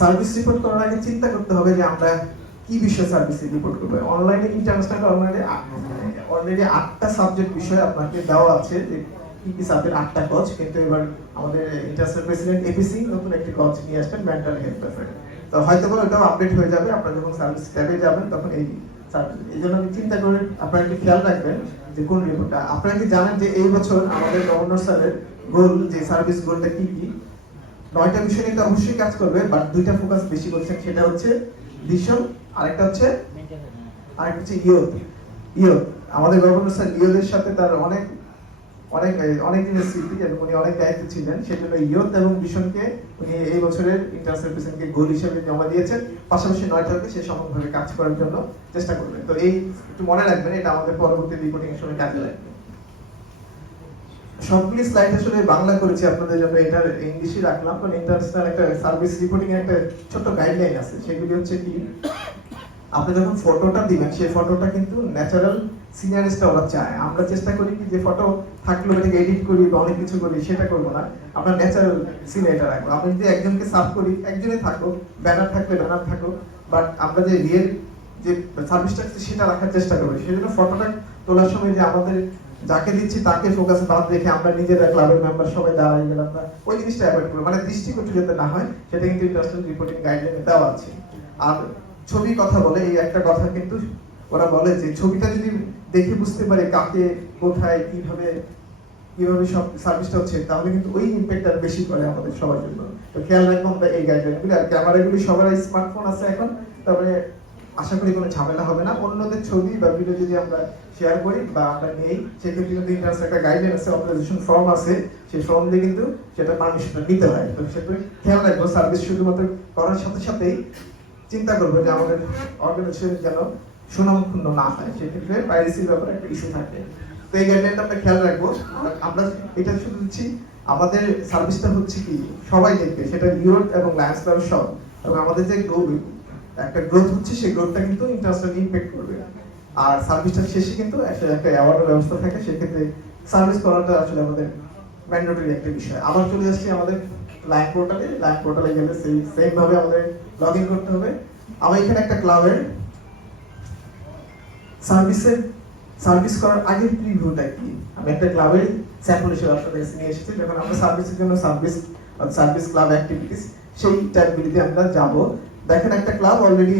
সার্ভিস রিপোর্ট করার আগে চিন্তা করতে হবে যে আমরা কি বিষয়ে সার্ভিস রিপোর্ট করব। অনলাইনে ইন্টারন্যাশনাল অলরেডি 8টা সাবজেক্ট বিষয় আপনাকে দেওয়া আছে, যে কি কি সাবজেক্ট 8টা কোচ। কিন্তু এবার আমাদের ইন্টারন্যাশনাল প্রেসিডেন্ট এপিসি নতুন একটি কোচ নিয়ে আসবেন, মেন্টাল হেলথ ব্যাপারে। তো হয়তো ওটাও আপডেট হয়ে যাবে, আপনারা যখন সার্ভিস ট্যাবে যাবেন তখন এই জন্য আমি চিন্তা করে আপনারা একটু খেয়াল রাখবেন যে কোন রিপোর্টটা। আপনারা কি জানেন যে এই বছর আমাদের গভর্নর স্যারের গোল, যে সার্ভিস গোলটা কি কি, 9টা বিষয় নিয়ে অবশ্যই কাজ করবে, বাট 2টা ফোকাস বেশি করছেন। সেটা হচ্ছে ভিশন, আরেকটা হচ্ছে ইয়ুথ। আমাদের গভর্নর স্যার ইয়ুথের সাথে তার অনেক দিনের স্মৃতি এবং উনি অনেক দায়িত্ব ছিলেন। সেজন্য ইয়ুথ এবং ভিশনকে উনি এই বছরের ইন্টারন্যাশনাল প্রেসিডেন্টকে গোল হিসেবে জমা দিয়েছেন। পাশাপাশি 9টাকে সে সমানভাবে কাজ করার জন্য চেষ্টা করবেন। তো এই একটু মনে রাখবেন, এটা আমাদের পরবর্তী রিপোর্টিং এর সময় কাজে লাগবে। সবগুলি স্লাইড আসলে বাংলা করেছি আপনাদের জন্য, এটা ইংলিশে রাখলাম, কারণ ইন্টারন্যাশনাল একটা সার্ভিস রিপোর্টিং এর একটা ছোট গাইডলাইন আছে। সেগুলি হচ্ছে কি, আপনি যখন ফটোটা দিবেন, সেই ফটোটা কিন্তু ন্যাচারাল সিনারিটা ওরা চায়। আমরা চেষ্টা করি কি যে ফটো থাকলে ওটাকে এডিট করি বা অনেক কিছু করি, সেটা করবো না, আমরা ন্যাচারাল সিনারিটা রাখবো। আপনি যদি একজনকে সার্ভ করি, একজনে থাকুক, ব্যানার থাকলে ব্যানার থাকুক, বাট আমরা যে রিয়েল যে সার্ভিসটা সেটা রাখার চেষ্টা করি। সেজন্য ফটোটা তোলার সময় যে আমাদের যাকে দিচ্ছি তাকে ফোকাস বাদ রেখে আমরা নিজেরা ক্লাবের মেম্বার সবাই দাঁড়াই গেলাম, আমরা ওই জিনিসটা অ্যাভয়েড করবো, মানে দৃষ্টিকটু যাতে না হয়, সেটা কিন্তু ইন্টারন্যাশনাল রিপোর্টিং গাইডলাইনে দেওয়া আছে। আর ছবি কথা বলে, এই একটা কথা কিন্তু ওরা বলে যে ছবিটা যদি দেখে বুঝতে পারে কাকে, কোথায়, কিভাবে সব সার্ভিসটা হচ্ছে, তাহলে কিন্তু ওই ইম্প্যাক্টটা বেশি করে আমাদের সবার জন্য। তো খেয়াল রাখবো আমরা এই গাইডলাইনগুলি। আর ক্যামেরাগুলি সবার স্মার্টফোন আছে এখন, তবে আশা করি কোনো ঝামেলা হবে না। অন্যদের ছবি বা ভিডিও যদি আমরা শেয়ার করি বা আমরা নেই, সেক্ষেত্রে কিন্তু ইন্টারন্যাশনাল একটা গাইডলাইন আছে, অথরাইজেশন ফর্ম আছে, সেই ফর্ম দিয়ে কিন্তু সেটা পারমিশনটা নিতে হয়। তো সেটা খেয়াল রাখবো। সার্ভিস শুধুমাত্র করার সাথে সাথেই চিন্তা করবো যে আমাদের অর্গানাইজেশন যেন সুনামক্ষুণ্ণ না হয়, সেক্ষেত্রে প্রাইভেসির ব্যাপারে একটা ইস্যু থাকে। তো এই গাইডলাইনটা আমরা খেয়াল রাখবো। আমরা এটা শুধু দিচ্ছি, আমাদের সার্ভিসটা হচ্ছে কি সবাই দেখবে, সেটা ইউরোপ এবং লায়ন্স ক্লাব সব, এবং আমাদের যে একটা গ্রোথ হচ্ছে, সেই গ্রোথটা কিন্তু ইন্টারন্যাশনাল ইম্প্যাক্ট করবে। আর সার্ভিসটা শেষে কিন্তু একটা অ্যাওয়ার্ডের ব্যবস্থা থাকে, সেক্ষেত্রে সার্ভিস করাটা আসলে আমাদের ম্যান্ডেটরি একটা বিষয়। আবার চলে আসছি আমাদের লাইভ পোর্টালে গেলে সেম ভাবে আমাদের লগ ইন করতে হবে। আমার এখানে একটা ক্লাবের সার্ভিস করার আগের প্রিভিউটা কি, আমি একটা ক্লাবের স্যাম্পল হিসেবে আপনাদের কাছে নিয়ে এসেছি। যখন আমরা সার্ভিসের জন্য সার্ভিস ক্লাব অ্যাক্টিভিটিস সেই ট্যাবগুলিতে আমরা যাব। দেখেন একটা ক্লাব অলরেডি,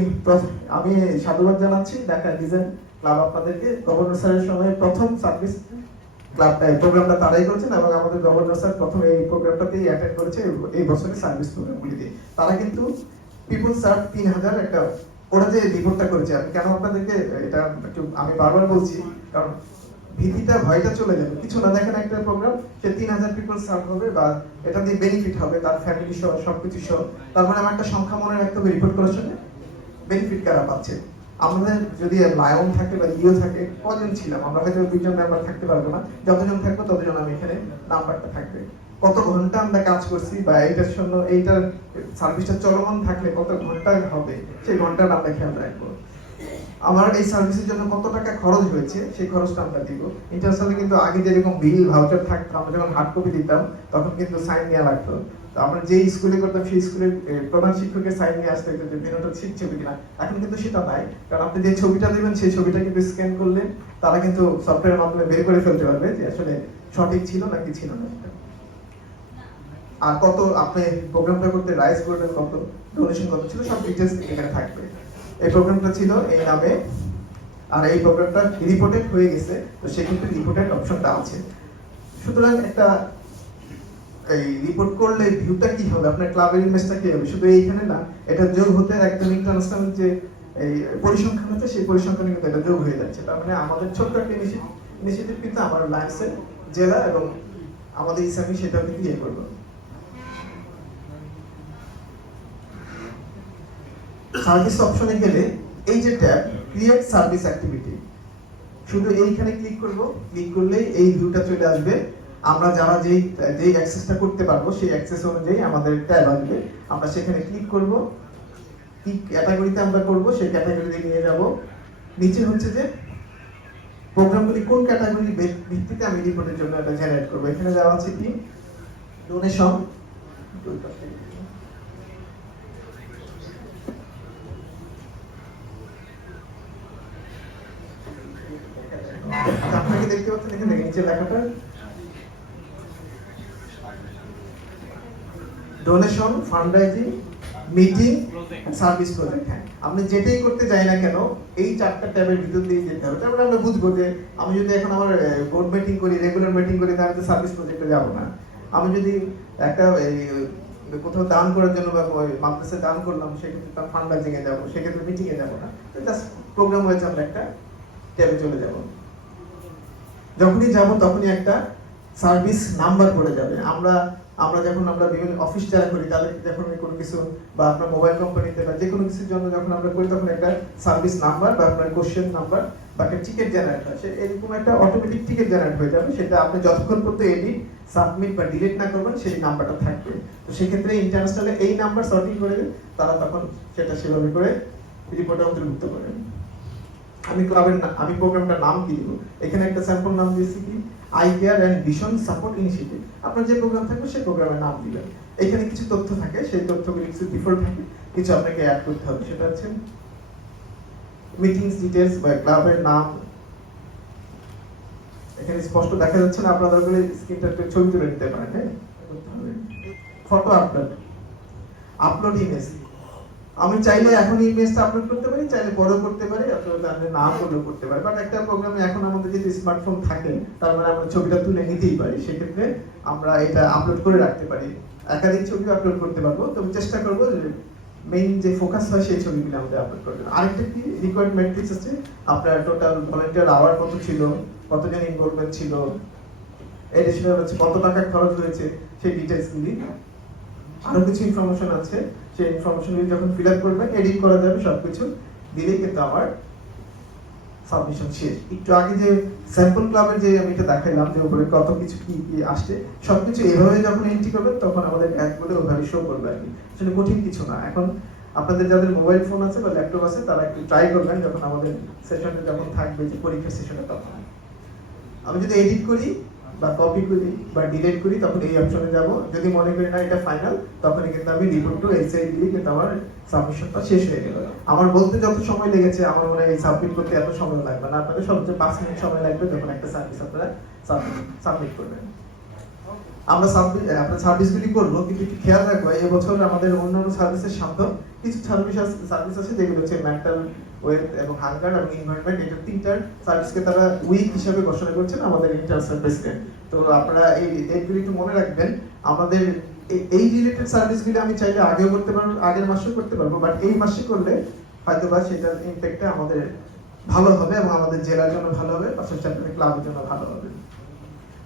আমি সাধুবাদ জানাচ্ছি, দেখেন ক্লাব আপনাদেরকে গভর্নর স্যারের সময় প্রথম সার্ভিস ক্লাবটা প্রোগ্রামটা তারাই করেছেন এবং আমাদের গভর্নর স্যার প্রথম এই প্রোগ্রামটাতেই অ্যাটেন্ড করেছে এই বছরের সার্ভিস প্রোগ্রামগুলি দিয়ে। তারা কিন্তু পিপল সার্ভ 3000 একটা ওরা যে রিপোর্টটা করেছে, আমি কেন আপনাদেরকে এটা একটু আমি বারবার বলছি, কারণ ভীতিটা ভয়টা চলে যাবে। কিছু না দেখেন একটা প্রোগ্রাম সে 3000 পিপল সার্ভ হবে বা এটা দিয়ে বেনিফিট হবে তার ফ্যামিলি সহ সবকিছু সহ, তার মানে আমার একটা সংখ্যা মনে রাখতে হবে রিপোর্ট করার সময় বেনিফিট কারা পাচ্ছে। আমাদের যদি লায়ন থাকে বা লিও থাকে, কজন ছিলাম আমরা, হয়তো 2জন মেম্বার থাকতে পারবো না, যতজন থাকবো ততজন আমি এখানে নাম্বারটা থাকবে। কত ঘন্টা আমরা কাজ করছি বা এইটার জন্য এইটার সার্ভিসটা চলমান থাকলে কত ঘন্টা হবে সেই ঘন্টাটা আমরা খেয়াল রাখবো। আমার এই সার্ভিসের জন্য কত টাকা খরচ হয়েছে সেই খরচটা আমরা দিব। ইন্টারন্যাশনালে কিন্তু আগে যেরকম বিল ভাউচার থাকতো, আমরা যখন হার্ড কপি দিতাম তখন কিন্তু সাইন নেওয়া লাগতো। তো আমরা যেই স্কুলে করতাম সেই স্কুলের প্রধান শিক্ষকের সাইন নিয়ে আসতে হতো যে বিনোটা ঠিক ছবি কিনা। এখন কিন্তু সেটা নাই, কারণ আপনি যে ছবিটা দিবেন সেই ছবিটা কিন্তু স্ক্যান করলে তারা কিন্তু সফটওয়্যারের মাধ্যমে বের করে ফেলতে পারবে যে আসলে সঠিক ছিল নাকি ছিল না। আর কত আপনি প্রোগ্রামটা করতে রাইজ করলেন, কত ডোনেশন কত ছিল, সব ডিটেইলস এখানে থাকবে। এই প্রোগ্রামটা ছিল এই নামে, আর এই প্রোগ্রামটা রিপোর্টেড হয়ে গেছে, তো সেক্ষেত্রে রিপোর্টেড অপশনটা আছে। সুতরাং একটা এই রিপোর্ট করলে ভিউটা কি হবে, আপনার ক্লাবের ইমেজটা কি হবে, শুধু এইখানে না, এটা যোগ হতে একদম ইন্টারন্যাশনাল যে এই পরিসংখ্যান আছে সেই পরিসংখ্যানে কিন্তু এটা যোগ হয়ে যাচ্ছে। তার মানে আমাদের ছোট্ট একটা ইনিশিয়েটিভ কিন্তু আমার লাইন্সের জেলা এবং আমাদের ইসলামী সেটা কিন্তু ইয়ে করবো। সার্ভিস অপশনে গেলে এই যে ট্যাব ক্রিয়েট সার্ভিস অ্যাক্টিভিটি, শুধু এইখানে ক্লিক করব, ক্লিক করলেই এই ভিউটা চলে আসবে। আমরা যারা যেই অ্যাক্সেসটা করতে পারবো সেই অ্যাক্সেস অনুযায়ী আমাদের ট্যাব আসবে। আমরা সেখানে ক্লিক করব, কি ক্যাটাগরিতে আমরা করব সেই ক্যাটাগরিতে নিয়ে যাব। নিচে হচ্ছে যে প্রোগ্রামগুলি কোন ক্যাটাগরির ভিত্তিতে আমি রিপোর্টের জন্য এটা জেনারেট করব। এখানে দেওয়া আছে কি ডোনেশন, আপনাকে দেখতে পাচ্ছেন এখানে নিচে লেখাটা donation, fundraising, meeting, service project. হ্যাঁ, আপনি যেটাই করতে যাই না কেন এই 4টা ট্যাবের ভিতর দিয়ে যেতে হবে। তারপরে আমরা বুঝবো যে আমি যদি এখন আমার বোর্ড মিটিং করি, রেগুলার মিটিং করি, তাহলে তো সার্ভিস প্রজেক্টে যাব না। আমি যদি একটা কোথাও দান করার জন্য বা মাদ্রাসায় দান করলাম, সেক্ষেত্রে তার ফান্ডরাইজিং এ যাবো, সেক্ষেত্রে মিটিং এ যাবো না। তো জাস্ট প্রোগ্রাম হয়েছে, আমরা একটা ট্যাবে চলে যাব। যখনই যাব তখনই একটা সার্ভিস নাম্বার পড়ে যাবে। আমরা যখন আমরা বিভিন্ন অফিস যারা করি তাদের যখন কোনো কিছু বা আপনার মোবাইল কোম্পানিতে বা যে কোনো কিছুর জন্য যখন আমরা করি তখন একটা সার্ভিস নাম্বার বা আপনার কোশ্চেন নাম্বার বা একটা টিকিট জেনারেট হয়, সে এরকম একটা অটোমেটিক টিকিট জেনারেট হয়ে যাবে। সেটা আপনি যতক্ষণ পর্যন্ত এডিট, সাবমিট বা ডিলিট না করবেন সেই নাম্বারটা থাকবে। তো সেক্ষেত্রে ইন্টারন্যাশনালে এই নাম্বার সর্টিং করে তারা তখন সেটা সেভাবে করে রিপোর্টে অন্তর্ভুক্ত করেন। আমি প্রোগ্রামটার নাম কি দিব, এখানে একটা স্যাম্পল নাম দিয়েছি কি eye care and vision support initiative. আপনার যে প্রোগ্রাম থাকবে সেই প্রোগ্রামের নাম দিবেন। এখানে কিছু তথ্য থাকে, সেই তথ্যগুলি কিছু ডিফল্ট থাকে, কিছু আপনাকে অ্যাড করতে হবে। সেটা হচ্ছে মিটিংস ডিটেইলস বা ক্লাবের নাম। এখানে স্পষ্ট দেখা যাচ্ছে না, আপনারা দরকার স্ক্রিনটা ছবি তুলে নিতে পারেন। হ্যাঁ, ফটো আপলোড ইমেজ। আমি চাইলে এখন ইমেজটা আপলোড করতে পারি, চাইলে পরেও করতে পারি, অথবা আমি না করলেও করতে পারি। বাট একটা প্রোগ্রামে এখন আমাদের যদি স্মার্টফোন থাকে তার মানে আমরা ছবিটা তুলে নিতেই পারি, সেক্ষেত্রে আমরা এটা আপলোড করে রাখতে পারি। একাধিক ছবি আপলোড করতে পারবো, তবে চেষ্টা করবো যে মেইন যে ফোকাস হয় সেই ছবিগুলো আমাদের আপলোড করতে। আরেকটা কি রিকোয়ার্ড ম্যাট্রিক্স আছে, আপনার টোটাল ভলান্টিয়ার আওয়ার কত ছিল, কতজন ইনভলভমেন্ট ছিল, এডিশনাল হচ্ছে কত টাকা খরচ হয়েছে সেই ডিটেইলসগুলি। আরো কিছু ইনফরমেশন আছে, সেই ইনফরমেশনগুলি যখন ফিল আপ করবেন এডিট করা যাবে, সবকিছু দিলেই কিন্তু আমার সাবমিশন শেষ। একটু আগে যে স্যাম্পল ক্লাবের যে আমি এটা দেখাইলাম যে উপরে কত কিছু কি কি আসছে, সবকিছু এভাবে যখন এন্ট্রি করবেন তখন আমাদের ড্যাশবোর্ডে ওভাবে শো করবে আর কি। আসলে কঠিন কিছু না। এখন আপনাদের যাদের মোবাইল ফোন আছে বা ল্যাপটপ আছে তারা একটু ট্রাই করবেন, যখন আমাদের সেশনে যখন থাকবে যে পরীক্ষার সেশনে, তখন আমি যদি এডিট করি বা কপি করি বা ডিলিট করি তখন এই অপশনে যাব। যদি মনে করি না এটা ফাইনাল, তখন কিন্তু আমি রিপোর্ট টু এসআই দিই, কিন্তু আমার সাবমিশনটা শেষ হয়ে গেল। আমার বলতে যত সময় লেগেছে আমার মনে হয় এই সাবমিট করতে এত সময় লাগবে না। আপনাদের সবচেয়ে 5 মিনিট সময় লাগবে যখন একটা সার্ভিস আপনারা সাবমিট করবেন। আমরা আপনার সার্ভিসগুলি করবো, কিন্তু একটু খেয়াল রাখবো এবছর আমাদের অন্যান্য সার্ভিসের সাথে কিছু সার্ভিস আছে যেগুলো হচ্ছে মেন্টাল ওয়েলথ এবং হাঙ্গার এবং এনভায়রনমেন্ট, এটা তিনটার সার্ভিসকে তারা উইক হিসাবে ঘোষণা করছেন আমাদের ইন্টারন্যাশনাল প্রেসিডেন্ট। তো আপনারা এই ডেটগুলি একটু মনে রাখবেন। আমাদের এই রিলেটেড সার্ভিসগুলি আমি চাইলে আগেও করতে পারবো, আগের মাসেও করতে পারবো, বাট এই মাসে করলে হয়তো বা সেটার ইম্প্যাক্টটা আমাদের ভালো হবে এবং আমাদের জেলার জন্য ভালো হবে, পাশাপাশি আপনাদের ক্লাবের জন্য ভালো হবে।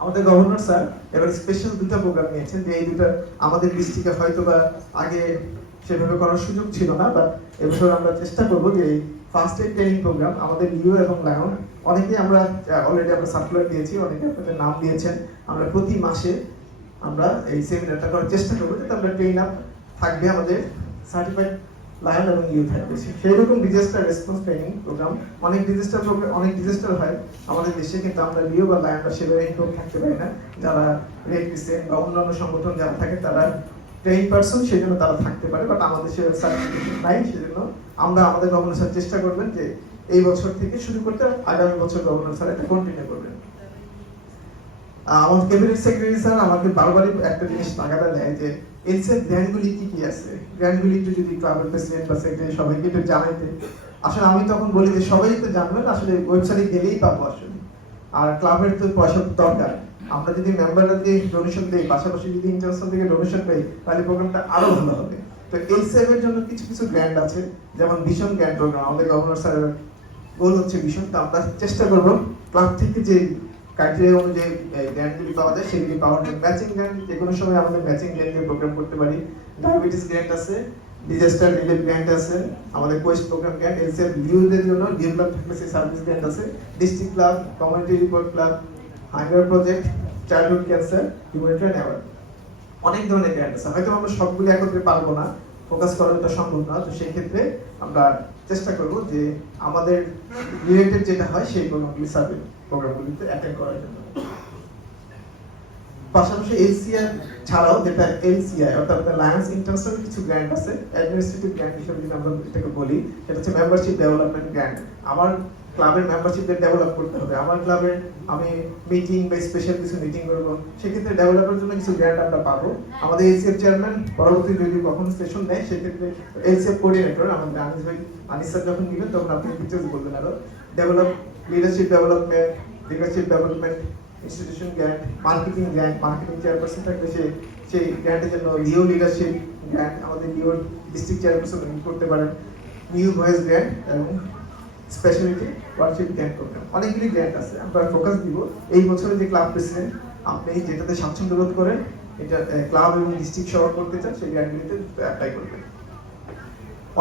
আমাদের গভর্নর স্যার এবার স্পেশাল দুটো প্রোগ্রাম নিয়েছেন, যে এই দুটো আমাদের ডিস্ট্রিক্টে হয়তো বা আগে সেভাবে করার সুযোগ ছিল না, বা এবছর আমরা চেষ্টা করবো যে ফার্স্ট এড ট্রেনিং প্রোগ্রাম আমাদের লিও এবং লায়ন, অনেকে আমরা অলরেডি আমরা সার্কুলার দিয়েছি, অনেকে আপনাদের নাম দিয়েছেন। আমরা প্রতি মাসে আমরা এই সেমিনারটা করার চেষ্টা করবো, যাতে আমরা ট্রেন আপ থাকবে আমাদের সার্টিফাইড লায়ন এবং ইউ থাকবে। সেই রকম ডিজাস্টার রেসপন্স ট্রেনিং প্রোগ্রাম, অনেক ডিজাস্টার হয় আমাদের দেশে, কিন্তু আমরা লিও বা লায়ন বা সেভাবে ইনভলভ থাকতে পারি না। যারা রেড ক্রিসেন্ট বা অন্যান্য সংগঠন যারা থাকে তারা ট্রেন পারসন, সেই জন্য তারা থাকতে পারে, বাট আমাদের সে সার্টিফিকেশন নাই। সেজন্য আমরা আমাদের গভর্নর স্যার চেষ্টা করবেন যে এই বছর থেকে শুরু করতে, আগামী বছর গভর্নর স্যার এটা কন্টিনিউ করবেন। আমার ক্যাবিনেট সেক্রেটারি স্যার আমাকে বারবারই একটা জিনিস তাগাদা দেয় যে এনসিএফ গ্র্যান্ডগুলি কি কি আছে, গ্র্যান্ডগুলি একটু যদি ক্লাবের প্রেসিডেন্ট বা সেক্রেটারি সবাইকে একটু জানাইতে। আসলে আমি তখন বলি যে সবাই তো জানবেন, আসলে ওয়েবসাইটে গেলেই পাবো আসলে, আর ক্লাবের তো পয়সা দরকার। আমরা যদি মেম্বাররা দিয়ে ডোনেশন দেই, পাশাপাশি যদি ইন্টারন্যাশনাল থেকে ডোনেশন পাই, তাহলে প্রোগ্রামটা আরো ভালো হবে। তো এনসিএফ এর জন্য কিছু কিছু গ্র্যান্ড আছে, যেমন ভিশন গ্র্যান্ড প্রোগ্রাম, আমাদের গভর্নর স্যারের গোল হচ্ছে ভিশন। তো আমরা চেষ্টা করব ক্লাব থেকে যে ক্রাইটেরিয়া অনুযায়ী গ্র্যান্টগুলি পাওয়া যায় সেগুলি পাওয়ার জন্য। ম্যাচিং গ্র্যান্ট যে কোনো সময় আমাদের ম্যাচিং গ্র্যান্ট দিয়ে প্রোগ্রাম করতে পারি। ডায়াবেটিস গ্র্যান্ট আছে, ডিজাস্টার রিলিফ গ্র্যান্ট আছে, আমাদের কোয়েস্ট প্রোগ্রাম গ্র্যান্ট, এলসিএফ লিউদের জন্য ডেভেলপ থাকলে সার্ভিস গ্র্যান্ট আছে, district club, community report club, hunger project, childhood cancer, humanitarian award, অনেক ধরনের গ্র্যান্ট আছে। হয়তো আমরা সবগুলো একত্রে পারবো না, ফোকাস করাটা সম্ভব না। তো সেই ক্ষেত্রে আমরা চেষ্টা করব যে আমাদের রিলেটেড যেটা হয় সেই প্রোগ্রামগুলিতে অ্যাটেন্ড করার জন্য। পাশাপাশি এলসিআর ছাড়াও, যেটা এলসিআই অর্থাৎ লায়ন্স ইন্টারন্যাশনাল কিছু গ্র্যান্ট আছে, অ্যাডমিনিস্ট্রেটিভ গ্র্যান্ট হিসেবে যদি আমরা এটাকে বলি, সেটা হচ্ছে মেম্বারশিপ ডেভেলপমেন্ট গ্র্যান্ট। আমার ক্লাবের মেম্বারশিপদের ডেভেলপ করতে হবে, আমার ক্লাবের আমি মিটিং বা স্পেশাল কিছু মিটিং করবো, সেক্ষেত্রে ডেভেলপের জন্য কিছু গ্র্যান্ট আমরা পাবো। আমাদের এলসিএফ চেয়ারম্যান পরবর্তী যদি কখনো সেশন নেয়, সেক্ষেত্রে এলসিএফ কোঅর্ডিনেটর আমাদের আনিস স্যার যখন দিবেন তখন আপনি ডিটেলস বলবেন আরো। Leadership development institution grant, marketing grant, marketing chairperson থাকলে সেই গ্র্যান্টের জন্য লিও লিডারশিপ গ্র্যান্ট, আমাদের লিওর ডিস্ট্রিক্ট চেয়ারপারসন করতে পারেন, নিউ ভয়েস গ্র্যান্ট এবং স্পেশালিটি ওয়ার্কশিপ গ্র্যান্ট প্রোগ্রাম। অনেকগুলি গ্র্যান্ট আছে, আমরা ফোকাস দিব এই বছরে যে ক্লাব প্রেসিডেন্ট আপনি যেটাতে স্বাচ্ছন্দ্য বোধ করেন, এটা ক্লাব এবং ডিস্ট্রিক্ট সহ করতে চান, সেই গ্র্যান্টগুলিতে অ্যাপ্লাই করবেন।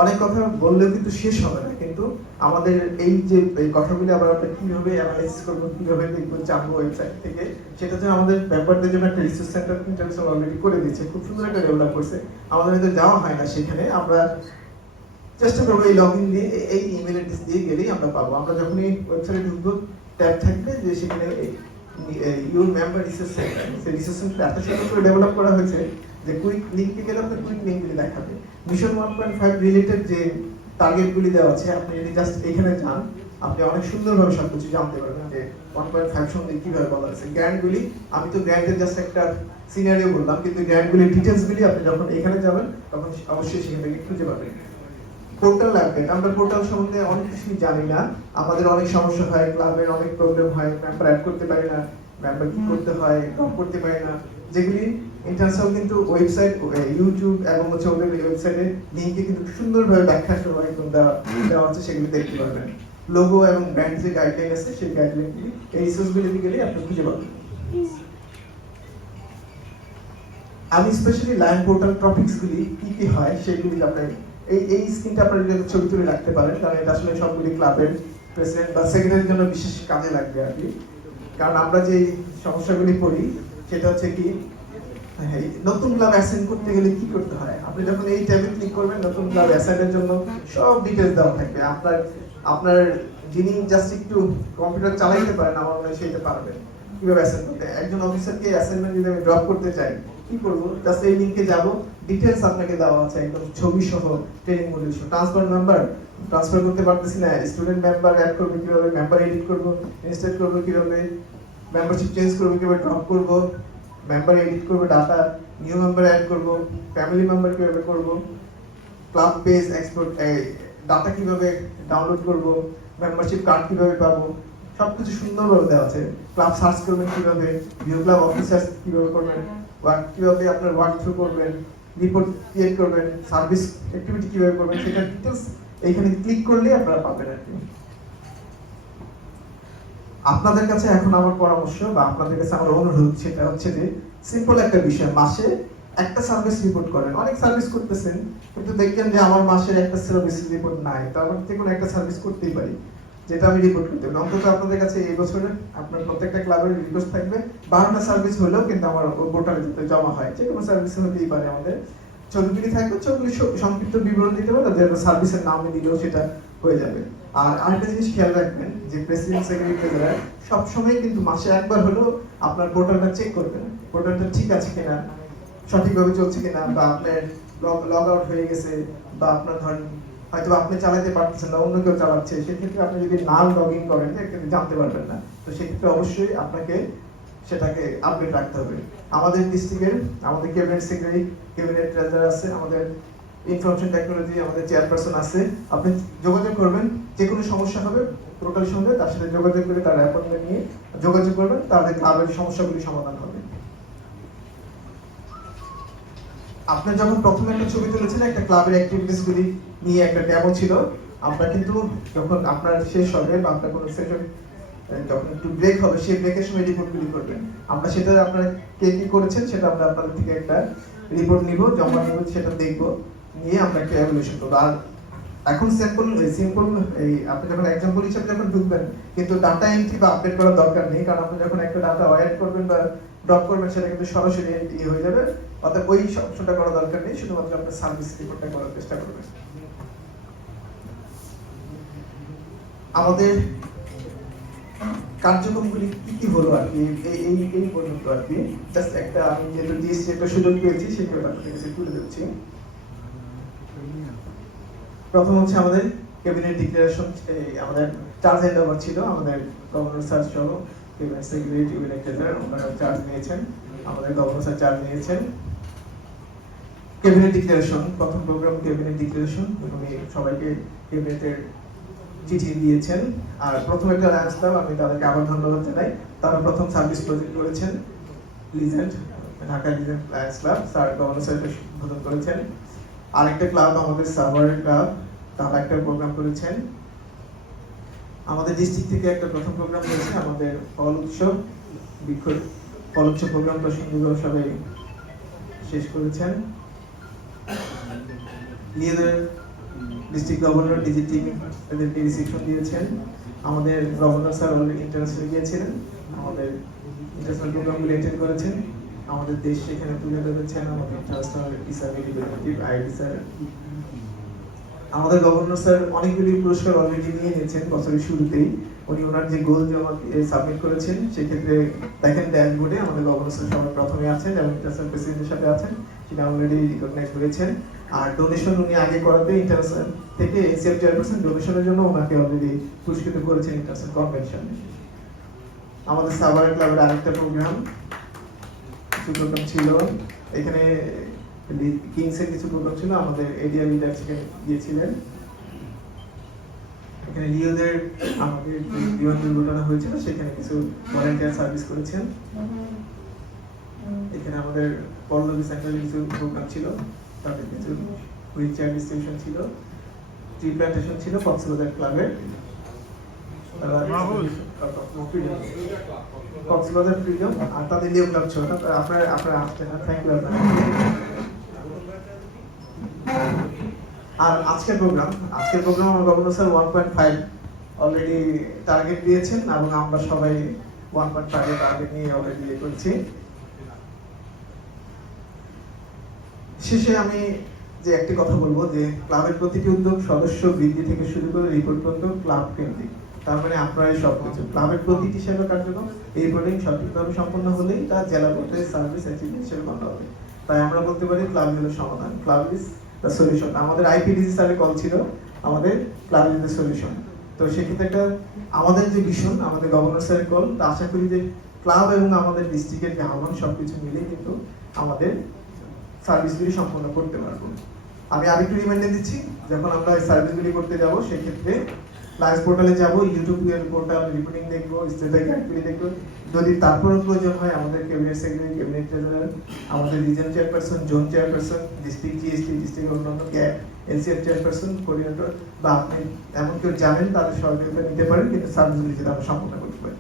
অনেক কথা বললেও কিন্তু শেষ হবে না, কিন্তু আমাদের এই যে এই কথাগুলি আবার আমরা কিভাবে অ্যানালাইসিস করবো, কিভাবে দেখবো, জানবো ওয়েবসাইট থেকে, সেটা যে আমাদের মেম্বারদের জন্য একটা রিসোর্স সেন্টার ইন্টারন্যাশনাল অলরেডি করে দিয়েছে, খুব সুন্দর একটা ডেভেলপ করছে। আমাদের হয়তো যাওয়া হয় না সেখানে, আমরা চেষ্টা করবো এই লগইন দিয়ে, এই ইমেল অ্যাড্রেস দিয়ে গেলেই আমরা পাবো। আমরা যখন এই ওয়েবসাইটে ঢুকবো, ট্যাব থাকবে যে সেখানে ইউর মেম্বার রিসোর্স সেন্টার, সেই রিসোর্স সেন্টার এত সুন্দর করে ডেভেলপ করা হয়েছে যে কুইক লিঙ্কে গেলে আপনার কুইক লিঙ্কগুলি দেখাবে। মিশন 1.5 রিলেটেড যে টার্গেটগুলি দেওয়া আছে, আপনি যদি জাস্ট এখানে যান, আপনি অনেক সুন্দরভাবে সবকিছু জানতে পারবেন যে 1.5 সঙ্গে কিভাবে বলা আছে। গ্র্যান্টগুলি, আমি তো গ্র্যান্টের জাস্ট একটা সিনারিও বললাম, কিন্তু গ্র্যান্টগুলির ডিটেলসগুলি আপনি যখন এখানে যাবেন তখন অবশ্যই সেখান থেকে খুঁজে পাবেন। পোর্টাল আপডেট, আমরা পোর্টাল সম্বন্ধে অনেক কিছুই জানি না, আমাদের অনেক সমস্যা হয়, ক্লাবের অনেক প্রবলেম হয়, মেম্বার অ্যাড করতে পারি না, মেম্বার কি করতে হয় ড্রপ করতে পারি না, যেগুলি ইন্টারন্যাশনাল কিন্তু ওয়েবসাইট, ইউটিউব এবং হচ্ছে ওদের ওয়েবসাইটে লিঙ্কে কিন্তু সুন্দরভাবে ব্যাখ্যা সহ একদম দেওয়া আছে, সেগুলি দেখতে পারবেন। লোগো এবং ব্র্যান্ড যে গাইডলাইন আছে, সেই গাইডলাইনগুলি এই রিসোর্সগুলিতে গেলে আপনি খুঁজে পাবেন। আমি স্পেশালি লায়ন পোর্টাল টপিকসগুলি কি কি হয় সেগুলি আপনার এই স্ক্রিনটা আপনারা যদি ছবি তুলে রাখতে পারেন, কারণ এটা আসলে সবগুলি ক্লাবের প্রেসিডেন্ট বা সেক্রেটারির জন্য বিশেষ কাজে লাগবে আর কি। কারণ আমরা যে সমস্যাগুলি পড়ি সেটা হচ্ছে কি, নতুন ক্লাব অ্যাসাইন করতে গেলে কি করতে হয়। আপনি যখন এই ট্যাবে ক্লিক করবেন, নতুন ক্লাব অ্যাসাইনের জন্য সব ডিটেইলস দেওয়া থাকবে। আপনার যিনি জাস্ট একটু কম্পিউটার চালাইতে পারেন, আমার মনে হয় সেটা পারবেন কিভাবে অ্যাসাইন করতে। একজন অফিসারকে অ্যাসাইনমেন্ট যদি আমি ড্রপ করতে চাই, কি করবো, জাস্ট এই লিংকে যাব, ডিটেইলস আপনাকে দেওয়া আছে একদম ছবি সহ, ট্রেনিং মডিউল সহ। ট্রান্সফার নাম্বার ট্রান্সফার করতে পারতেছি না, স্টুডেন্ট মেম্বার অ্যাড করবো কিভাবে, মেম্বার এডিট করবো, ইনস্টেট করবো কিভাবে, মেম্বারশিপ চেঞ্জ করবো কিভাবে, ড্রপ করবো, মেম্বার এডিট করবো, ডাটা নিউ মেম্বার অ্যাড করবো, ফ্যামিলি মেম্বার কিভাবে করবো, ক্লাব পেজ এক্সপোর্ট, ডাটা কিভাবে ডাউনলোড করবো, মেম্বারশিপ কার্ড কিভাবে পাবো, সবকিছু সুন্দরভাবে দেওয়া আছে। ক্লাব সার্চ করবেন কিভাবে, ভিউ ক্লাব অফিসার কিভাবে করবেন, কিভাবে আপনার ওয়ার্ক থ্রু করবেন, রিপোর্ট ক্রিয়েট করবেন, সার্ভিস অ্যাক্টিভিটি কিভাবে করবেন, সেটা ডিটেলস এইখানে ক্লিক করলে আপনারা পাবেন আর কি। আপনাদের কাছে এখন আমার পরামর্শ বা আপনাদের কাছে আমার অনুরোধ সেটা হচ্ছে যে সিম্পল একটা বিষয়, মাসে একটা সার্ভিস রিপোর্ট করেন। অনেক সার্ভিস করতেছেন কিন্তু দেখবেন যে আমার মাসে একটা সার্ভিস রিপোর্ট নাই, তো আমার যে কোনো একটা সার্ভিস করতেই পারি যেটা আমি রিপোর্ট করতে পারি। অন্তত আপনাদের কাছে এই বছরে আপনার প্রত্যেকটা ক্লাবের রিকোয়েস্ট থাকবে 12টা সার্ভিস হলেও কিন্তু আমার পোর্টালে যাতে জমা হয়, যে কোনো সার্ভিস হতেই পারে। আমাদের ছবিগুলি থাকবে, ছবিগুলি সংক্ষিপ্ত বিবরণ দিতে পারে, যে সার্ভিসের নামে দিলেও সেটা হয়ে যাবে। আর আরেকটা জিনিস খেয়াল রাখবেন যে প্রেসিডেন্ট সেক্রেটারি সবসময় কিন্তু মাসে একবার হলেও আপনার পোর্টালটা চেক করবেন, পোর্টালটা ঠিক আছে কিনা, সঠিকভাবে চলছে কিনা, বা আপনার লগ আউট হয়ে গেছে, বা আপনার ধরেন হয়তো আপনি চালাতে পারতেছেন না, অন্য কেউ চালাচ্ছে, সেক্ষেত্রে আপনি যদি না লগ ইন করেন জানতে পারবেন না। তো সেক্ষেত্রে অবশ্যই আপনাকে সেটাকে আপডেট রাখতে হবে। আমাদের ডিস্ট্রিক্টের আমাদের ক্যাবিনেট সেক্রেটারি, ক্যাবিনেট ট্রেজারার আছে, আমাদের ইনফরমেশন টেকনোলজি আমাদের চেয়ারপারসন আছে, আপনি যোগাযোগ করবেন, যে কোনো সমস্যা হবে টোটাল সঙ্গে তার সাথে যোগাযোগ করে তার অ্যাপয়েন্টমেন্ট নিয়ে যোগাযোগ করবেন, তাহলে ক্লাবের সমস্যাগুলি সমাধান হবে। আপনি যখন প্রথমে একটা ছবি তুলেছিলেন একটা ক্লাবের অ্যাক্টিভিটিস গুলি নিয়ে একটা ডেমো ছিল, আমরা কিন্তু যখন আপনার শেষ হবে বা আপনার কোনো সেশন যখন একটু ব্রেক হবে সেই ব্রেকের সময় রিপোর্টগুলি করবেন। আমরা সেটা আপনারা কে কি করেছেন সেটা আমরা আপনাদের থেকে একটা রিপোর্ট নিব, জমা নিব, সেটা দেখব, নিয়ে আমরা একটা এভালুয়েশন করব। আর এখন সিম্পল এই আপনি যখন এক্সাম্পল হিসেবে যখন ঢুকবেন কিন্তু ডাটা এন্ট্রি বা আপডেট করার দরকার নেই, কারণ আপনি যখন একটা ডাটা অ্যাড করবেন বা ড্রপ করবেন সেটা কিন্তু সরাসরি হয়ে যাবে, অর্থাৎ ওই অপশনটা করার দরকার নেই, শুধুমাত্র আপনার সার্ভিস রিপোর্টটা করার চেষ্টা করবেন। আমাদের কার্যক্রমগুলি কি কি হলো আর কি এই পর্যন্ত আর কি, জাস্ট একটা আমি যেহেতু ডিএসসি একটা সুযোগ পেয়েছি সেই ব্যাপারটা থেকে তুলে দিচ্ছি। প্রথম হচ্ছে আমাদের ক্যাবিনেট ডিক্লারেশন, আমাদের চার্জ হ্যান্ড ওভার ছিল, আমাদের গভর্নর স্যার সহ ক্যাবিনেট সেক্রেটারি ইলেক্টেডার ওনারা চার্জ নিয়েছেন, আমাদের গভর্নর স্যার চার্জ নিয়েছেন। ক্যাবিনেট ডিক্লারেশন, প্রথম প্রোগ্রাম ক্যাবিনেট ডিক্লারেশন, উনি সবাইকে ক্যাবিনেটের চিঠি দিয়েছেন। আর প্রথম একটা লায়ন্স ক্লাব, আমি তাদেরকে আবার ধন্যবাদ জানাই, তারা প্রথম সার্ভিস প্রজেক্ট করেছেন, legend Dhaka legend Lions club, sir governor sir উদ্বোধন করেছেন। আরেকটা ক্লাব আমাদের সাভারের ক্লাব, তারা একটা প্রোগ্রাম করেছেন। আমাদের ডিস্ট্রিক্ট থেকে একটা প্রথম প্রোগ্রাম করেছে, আমাদের ফল উৎসব প্রোগ্রামটা সুন্দরভাবে সবাই শেষ করেছেন। লিয়েদের ডিস্ট্রিক্ট গভর্নর ডিজিটি তাদেরকে রিসিপশন দিয়েছেন। আমাদের গভর্নর স্যার অলরেডি ইন্টারন্যাশনাল গিয়েছিলেন, আমাদের ইন্টারন্যাশনাল প্রোগ্রামগুলো অ্যাটেন্ড করেছেন, আমাদের দেশ সেখানে তুলে ধরেছেন, আমাদের international disability benefit ID sir. আমাদের গভর্নর স্যার অনেকগুলি পুরস্কার অলরেডি নিয়ে নিয়েছেন বছরের শুরুতেই। উনি ওনার যে গোল জমা সাবমিট করেছেন সেক্ষেত্রে দেখেন ড্যাশবোর্ডে আমাদের গভর্নর স্যার সবার প্রথমে আছেন এবং ইন্টারন্যাশনাল প্রেসিডেন্টের সাথে আছেন, সেটা অলরেডি রিকগনাইজ করেছেন। আর ডোনেশন উনি আগে করাতে ইন্টারন্যাশনাল থেকে এসিএফ চেয়ারপারসন ডোনেশনের জন্য ওনাকে অলরেডি পুরস্কৃত করেছেন ইন্টারন্যাশনাল কনভেনশন। আমাদের সাভার ক্লাবের আরেকটা প্রোগ্রাম ছিল, এখানে কিংসের কিছু প্রোগ্রাম ছিল, আমাদের এরিয়া লিডার সেখানে গিয়েছিলেন। এখানে লিওদের আমাদের বিমান দুর্ঘটনা হয়েছিল সেখানে কিছু ভলান্টিয়ার সার্ভিস করেছেন। এখানে আমাদের পল্লবী সেন্টারে কিছু প্রোগ্রাম ছিল, তাদের কিছু হুইল চেয়ার ডিস্ট্রিবিউশন ছিল, ট্রি প্ল্যান্টেশন ছিল কক্সবাজার ক্লাবের, কক্সবাজার ফ্রিডম, আর তাদের লিও ক্লাব ছিল। আপনারা আসছেন না, থ্যাংক ইউ আপনারা। আর আজকের প্রোগ্রাম আমার গভর্নর স্যার 1.5 অলরেডি টার্গেট দিয়েছেন এবং আমরা সবাই 1.5 এর টার্গেট নিয়ে অলরেডি করছি। শেষে আমি যে একটি কথা বলবো যে ক্লাবের প্রতিটি উদ্যোগ সদস্য বৃদ্ধি থেকে শুরু করে রিপোর্ট পর্যন্ত ক্লাব কেন্দ্রিক, তার মানে আপনারাই সবকিছু। ক্লাবের প্রতিটি সেবা কার্যক্রম এই রিপোর্টিং সঠিকভাবে সম্পন্ন হলেই তা জেলা পর্যায়ে সার্ভিস অ্যাচিভমেন্ট হিসেবে গণ্য হবে। তাই আমরা বলতে পারি ক্লাব হলো সমাধান, ক্লাব ইজ দ্য সলিউশন। আমাদের আইপিডিসি স্যারের কল ছিল আমাদের ক্লাব ইজ দ্য সলিউশন। তো সেক্ষেত্রে একটা আমাদের যে ভীষণ আমাদের গভর্নর স্যারের কল, তা আশা করি যে ক্লাব এবং আমাদের ডিস্ট্রিক্টের যে আহ্বান সবকিছু মিলে কিন্তু আমাদের সার্ভিসগুলি সম্পন্ন করতে পারবো। আমি আরেকটু রিমাইন্ডার দিচ্ছি, যখন আমরা এই সার্ভিসগুলি করতে যাব সেক্ষেত্রে লাইন্স পোর্টালে যাব, ইউটিউবের পোর্টাল রিপোর্টিং দেখবো, স্টেট ব্যাংক গাইডগুলি দেখবো। যদি তারপরেও প্রয়োজন হয় আমাদের ক্যাবিনেট সেক্রেটারি, ক্যাবিনেট ট্রেজারার, আমাদের reason chairperson, zone chairperson, district GST, district অন্যান্য এনসিএফ চেয়ারপারসন, কোঅর্ডিনেটর বা আপনি এমন কেউ জানেন তাদের সহযোগিতা নিতে পারেন, কিন্তু সার্ভিসগুলি যেটা আমরা সম্পন্ন করতে পারি।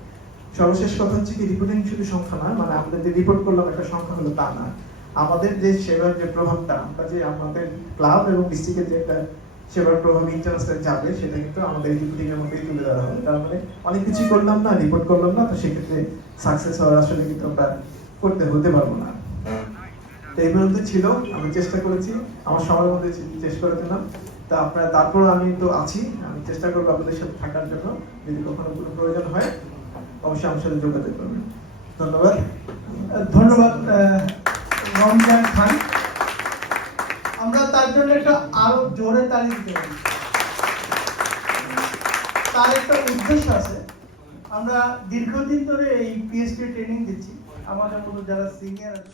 সর্বশেষ কথা হচ্ছে কি, রিপোর্টিং শুধু সংখ্যা না, মানে আমাদের যে রিপোর্ট করলাম একটা সংখ্যা হলো তা না। আমাদের যে সেবার যে প্রভাবটা, আমরা যে আমাদের ক্লাব এবং ডিস্ট্রিক্টের যে একটা সেবার প্রভাব ইন্টারন্যাশনাল যাবে, সেটা কিন্তু আমাদের রিপোর্টিং এর মধ্যেই তুলে ধরা হবে। তার মানে অনেক কিছু করলাম না, রিপোর্ট করলাম না, তো সেক্ষেত্রে সাকসেস হওয়ার আসলে কিন্তু আমরা হতে পারবো না। তো এই পর্যন্ত ছিল, আমি চেষ্টা করেছি আমার সময়ের মধ্যে চেষ্টা করেছিলাম। তা আপনারা, তারপর আমি তো আছি, আমি চেষ্টা করবো আপনাদের সাথে থাকার জন্য। যদি কখনো কোনো প্রয়োজন হয় অবশ্যই আমার সাথে যোগাযোগ করবেন। ধন্যবাদ। ধন্যবাদ রমজান খান। আমরা তার জন্য একটা আরো জোরে তালি দিতে পারি। তার একটা উদ্দেশ্য আছে। আমরা দীর্ঘদিন ধরে এই পিএইচডি ট্রেনিং দিচ্ছি, আমাদের মতো যারা সিনিয়র আছে